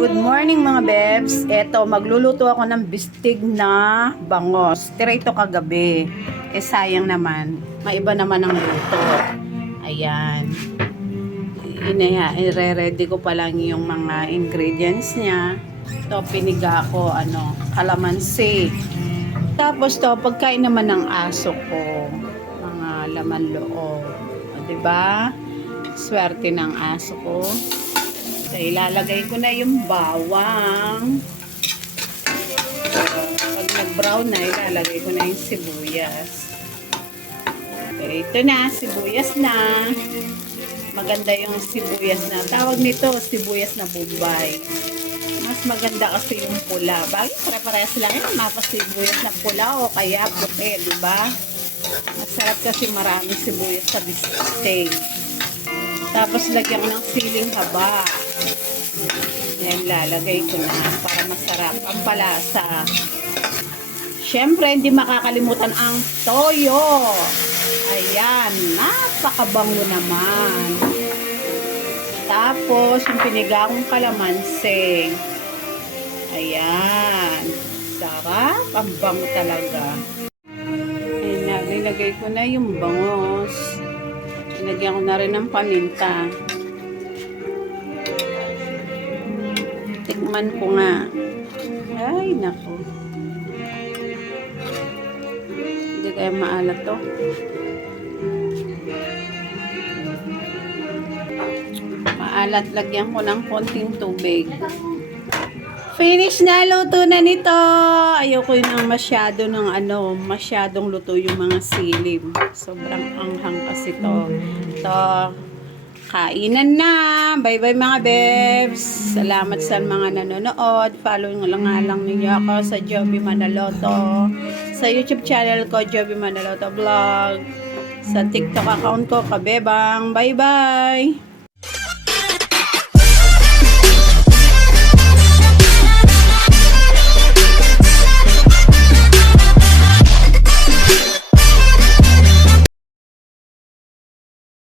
Good morning mga bebs. Eto, magluluto ako ng bistig na bangos. Tira ito kagabi. Sayang naman. Maiba naman ang luto. Ayan. Ire-ready ko pa lang yung mga ingredients niya. Ito, piniga ko, kalamansi. Tapos to, pagkain naman ng aso ko. Mga laman loob. O, diba? Swerte ng aso ko. So, ilalagay ko na yung bawang. Pag nag-brown na, ilalagay ko na yung sibuyas. Okay, ito na, sibuyas na. Maganda yung sibuyas na. Tawag nito, sibuyas na Bombay. Mas maganda kasi yung pula. Bagay, pare-parehas lang yun. Sibuyas na pula o kaya puti, diba? Masarap kasi marami sibuyas sa bistig. Tapos lagyan ko ng siling haba. Yan, lalagay ko na para masarap ang palasa. Siyempre, hindi makakalimutan ang toyo. Ayan, napakabango naman. Tapos, yung pinigakong kalamansi. Ayan, sarap. Ang bango talaga. Ayan, nilagay ko na yung bangos. Nilagyan ko na rin ng paminta. Tikman ko nga. Ay, naku. Hindi kaya maalat to. Maalat, lagyan ko ng konting tubig. Finish na, luto na nito. Ayoko yung masyadong luto yung mga silim. Sobrang anghang kasi to. Ito, kainan na. Bye-bye mga bebs. Salamat sa mga nanonood. Follow nga lang ninyo ako sa Joby Manaloto. Sa YouTube channel ko, Joby Manaloto Vlog. Sa TikTok account ko, Kabebang. Bye-bye!